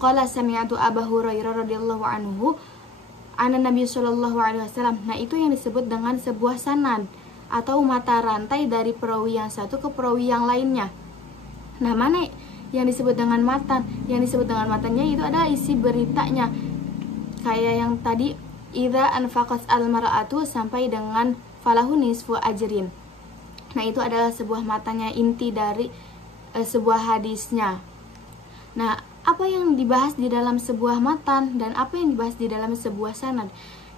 qala sami'tu Abu Hurairah radhiyallahu anhu anna Nabi sallallahu alaihi wasallam. Nah, itu yang disebut dengan sebuah sanad atau mata rantai dari perawi yang satu ke perawi yang lainnya. Nah, mana yang disebut dengan matan? Yang disebut dengan matannya itu adalah isi beritanya. Kayak yang tadi idza anfaqat al-mar'atu sampai dengan falahu nisfu ajrin. Nah, itu adalah sebuah matanya, inti dari sebuah hadisnya. Nah, apa yang dibahas di dalam sebuah matan dan apa yang dibahas di dalam sebuah sanad?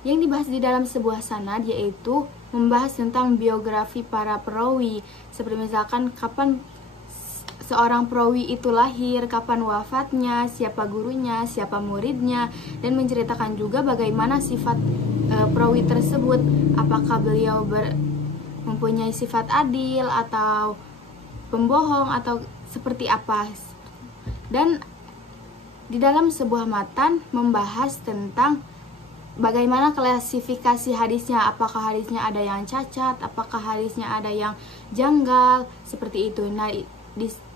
Yang dibahas di dalam sebuah sanad yaitu membahas tentang biografi para perawi, seperti misalkan kapan seorang perawi itu lahir, kapan wafatnya, siapa gurunya, siapa muridnya, dan menceritakan juga bagaimana sifat perawi tersebut, apakah beliau mempunyai sifat adil atau pembohong atau seperti apa. Dan di dalam sebuah matan membahas tentang bagaimana klasifikasi hadisnya, apakah hadisnya ada yang cacat, apakah hadisnya ada yang janggal, seperti itu. Nah,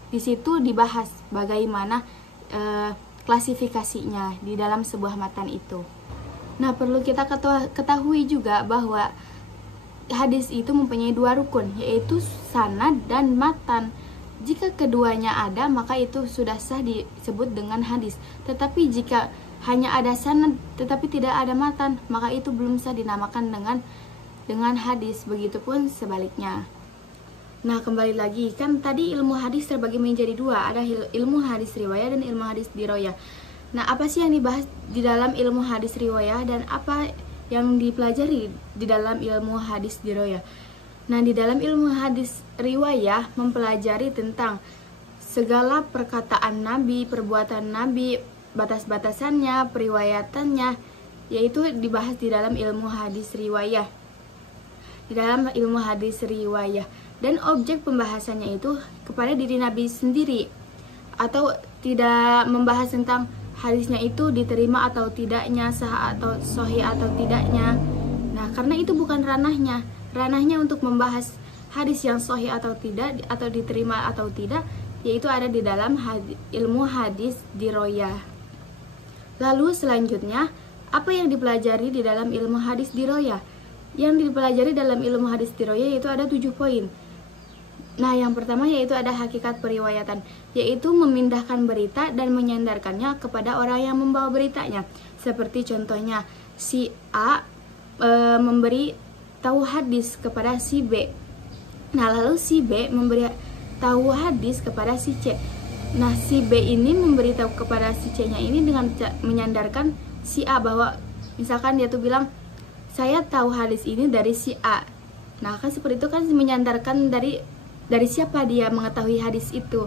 di situ dibahas bagaimana klasifikasinya di dalam sebuah matan itu. Nah, perlu kita ketahui juga bahwa hadis itu mempunyai dua rukun, yaitu sanad dan matan. Jika keduanya ada, maka itu sudah sah disebut dengan hadis. Tetapi jika hanya ada sanad tetapi tidak ada matan, maka itu belum sah dinamakan dengan hadis. Begitupun sebaliknya. Nah, kembali lagi, kan tadi ilmu hadis terbagi menjadi dua, ada ilmu hadis riwayah dan ilmu hadis diroyah. Nah, apa sih yang dibahas di dalam ilmu hadis riwayah dan apa yang dipelajari di dalam ilmu hadis diroyah? Nah, di dalam ilmu hadis riwayah mempelajari tentang segala perkataan Nabi, perbuatan Nabi, batas-batasannya, periwayatannya, yaitu dibahas di dalam ilmu hadis riwayah. Di dalam ilmu hadis riwayah, dan objek pembahasannya itu kepada diri Nabi sendiri, atau tidak membahas tentang hadisnya itu diterima atau tidaknya, sah atau sahih atau tidaknya. Nah, karena itu bukan ranahnya. Ranahnya untuk membahas hadis yang sahih atau tidak, atau diterima atau tidak, yaitu ada di dalam ilmu hadis diroyah. Lalu selanjutnya, apa yang dipelajari di dalam ilmu hadis diroyah? Yang dipelajari dalam ilmu hadis diroyah yaitu ada 7 poin. Nah, yang pertama yaitu ada hakikat periwayatan, yaitu memindahkan berita dan menyandarkannya kepada orang yang membawa beritanya. Seperti contohnya, si A memberi tahu hadis kepada si B. Nah, lalu si B memberi tahu hadis kepada si C. Nah, si B ini memberitahu kepada si C-nya ini dengan menyandarkan si A, bahwa misalkan dia tuh bilang, saya tahu hadis ini dari si A. Nah, kan seperti itu kan menyandarkan dari siapa dia mengetahui hadis itu.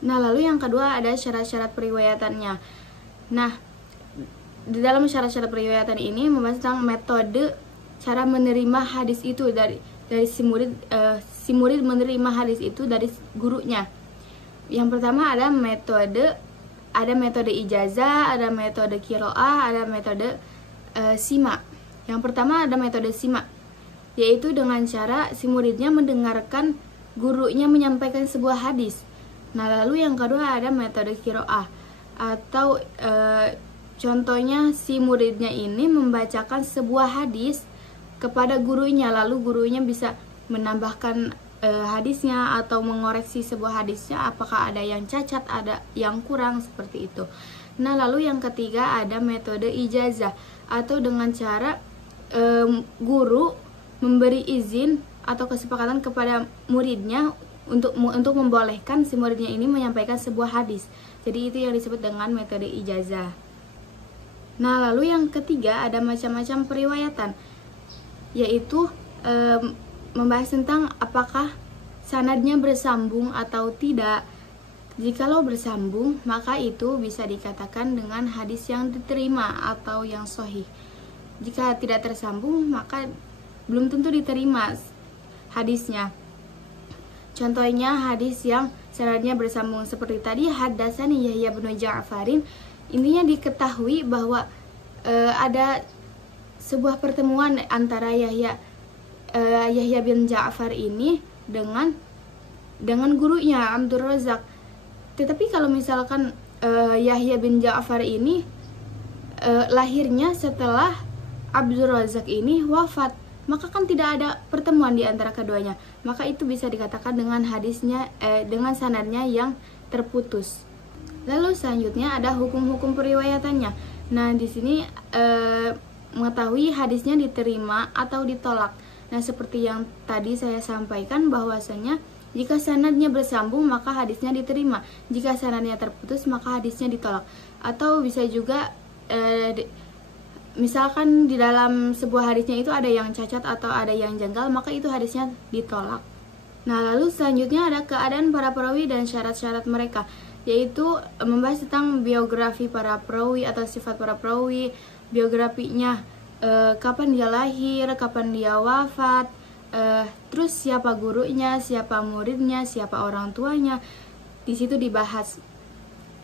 Nah, lalu yang kedua ada syarat-syarat periwayatannya. Nah, di dalam syarat-syarat periwayatan ini membahas tentang metode cara menerima hadis itu dari si murid menerima hadis itu dari gurunya. Yang pertama ada metode ijazah, ada metode qiraah, ada metode sima. Yang pertama ada metode sima, yaitu dengan cara si muridnya mendengarkan gurunya menyampaikan sebuah hadis. Nah, lalu yang kedua ada metode qiraah, atau contohnya si muridnya ini membacakan sebuah hadis kepada gurunya, lalu gurunya bisa menambahkan hadisnya atau mengoreksi sebuah hadisnya apakah ada yang cacat, ada yang kurang, seperti itu. Nah, lalu yang ketiga ada metode ijazah, atau dengan cara guru memberi izin atau kesepakatan kepada muridnya untuk membolehkan si muridnya ini menyampaikan sebuah hadis. Jadi itu yang disebut dengan metode ijazah. Nah, lalu yang ketiga ada macam-macam periwayatan, yaitu membahas tentang apakah sanadnya bersambung atau tidak. Jikalau bersambung, maka itu bisa dikatakan dengan hadis yang diterima atau yang sahih. Jika tidak tersambung, maka belum tentu diterima hadisnya. Contohnya hadis yang sanadnya bersambung seperti tadi, haddatsani Yahya bin Ja'farin. Intinya diketahui bahwa ada sebuah pertemuan antara Yahya bin Ja'far ini dengan gurunya Abdul Razak. Tetapi kalau misalkan Yahya bin Ja'far ini lahirnya setelah Abdul Razak ini wafat, maka kan tidak ada pertemuan di antara keduanya, maka itu bisa dikatakan dengan hadisnya dengan sanadnya yang terputus. Lalu selanjutnya ada hukum-hukum periwayatannya. Nah, di sini mengetahui hadisnya diterima atau ditolak. Nah, seperti yang tadi saya sampaikan bahwasanya jika sanadnya bersambung maka hadisnya diterima, jika sanadnya terputus maka hadisnya ditolak. Atau bisa juga misalkan di dalam sebuah hadisnya itu ada yang cacat atau ada yang janggal, maka itu hadisnya ditolak. Nah, lalu selanjutnya ada keadaan para perawi dan syarat-syarat mereka, yaitu membahas tentang biografi para perawi atau sifat para perawi, biografinya, kapan dia lahir, kapan dia wafat, terus siapa gurunya, siapa muridnya, siapa orang tuanya, di situ dibahas.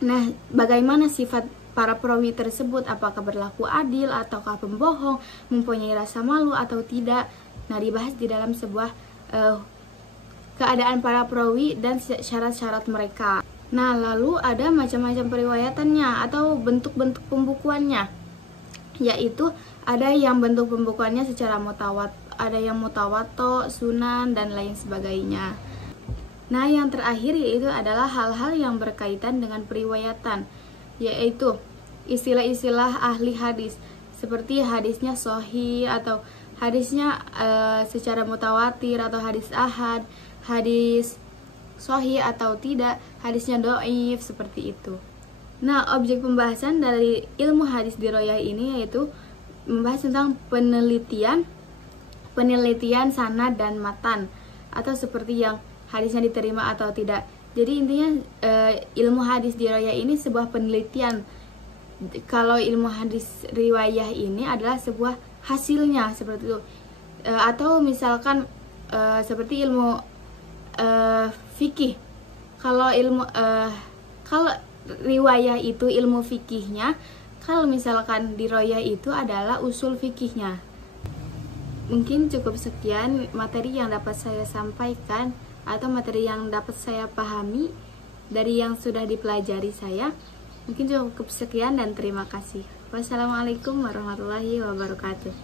Nah, bagaimana sifat para perawi tersebut, apakah berlaku adil ataukah pembohong, mempunyai rasa malu atau tidak. Nah, dibahas di dalam sebuah keadaan para perawi dan syarat-syarat mereka. Nah, lalu ada macam-macam periwayatannya atau bentuk-bentuk pembukuannya, yaitu ada yang bentuk pembukuannya secara ada yang mutawato, sunan, dan lain sebagainya. Nah, yang terakhir yaitu adalah hal-hal yang berkaitan dengan periwayatan, yaitu istilah-istilah ahli hadis, seperti hadisnya sahih atau hadisnya secara mutawatir atau hadis ahad, hadis sahih atau tidak, hadisnya dhaif, seperti itu. Nah, objek pembahasan dari ilmu hadis diroyah ini yaitu membahas tentang penelitian sanad dan matan, atau seperti yang hadisnya diterima atau tidak. Jadi intinya ilmu hadis diroyah ini sebuah penelitian. Kalau ilmu hadis riwayah ini adalah sebuah hasilnya, seperti itu. Atau misalkan seperti ilmu fikih. Kalau riwayah itu ilmu fikihnya, kalau misalkan diroyah itu adalah usul fikihnya. Mungkin cukup sekian materi yang dapat saya sampaikan atau materi yang dapat saya pahami dari yang sudah dipelajari saya. Mungkin cukup sekian dan terima kasih. Wassalamualaikum warahmatullahi wabarakatuh.